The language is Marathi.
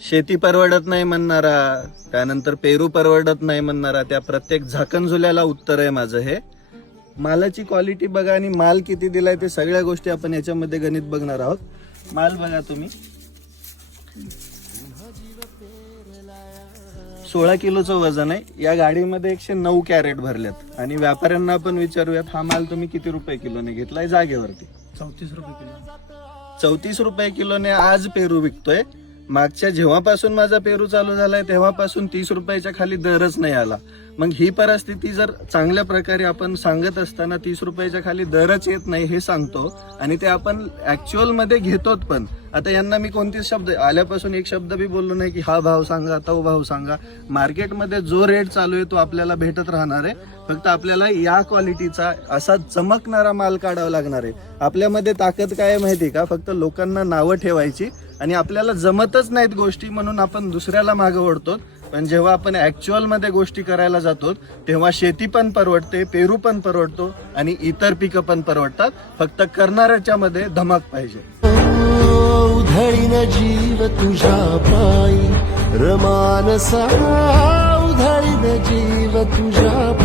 शेती परवडत नाही म्हणणारा त्यानंतर पेरू परवडत नाही म्हणणारा त्या प्रत्येक झाकणझुल्याला उत्तर आहे माझं हे. मालाची क्वालिटी बघा आणि माल किती दिलाय ते सगळ्या गोष्टी आपण याच्यामध्ये गणित बघणार आहोत. माल बघा तुम्ही. सोळा किलोचं वजन आहे. या गाडीमध्ये एकशे नऊ कॅरेट भरलेत आणि व्यापाऱ्यांना आपण विचारूयात हा माल तुम्ही किती रुपये किलोने घेतलाय जागेवरती? चौतीस रुपये किलो. चौतीस रुपये किलोने आज पेरू विकतोय. मागच्या जेव्हापासून माझा पेरू चालू झालाय तेव्हापासून तीस रुपयाच्या खाली दरच नाही आला. मग ही परिस्थिती जर चांगल्या प्रकारे आपण सांगत असताना तीस रुपयाच्या खाली दरच येत नाही हे सांगतो. आणि ते आपण ऍक्च्युअलमध्ये घेतोत पण. आता यांना मी कोणतेच शब्द आल्यापासून एक शब्द बी बोललो नाही की हा भाव सांगा तो भाव सांगा. मार्केटमध्ये जो रेट चालू आहे तो आपल्याला भेटत राहणार आहे. फक्त आपल्याला या क्वालिटीचा असा चमकणारा माल काढावा लागणार आहे. आपल्यामध्ये ताकद काय माहिती का? फक्त लोकांना नावं ठेवायची आणि आपल्याला जमतच नाहीत गोष्टी म्हणून आपण दुसऱ्याला मागं ओढतो. पण जेव्हा आपण ऍक्च्युअलमध्ये गोष्टी करायला जातो तेव्हा शेती पण परवडते पेरू पण परवडतो आणि इतर पिकं पण परवडतात. फक्त करणाऱ्याच्या मध्ये धमक पाहिजे. उधळीन जीव तुझ्या पायी. रमानसा उधळीन जीव तुझ्या पायी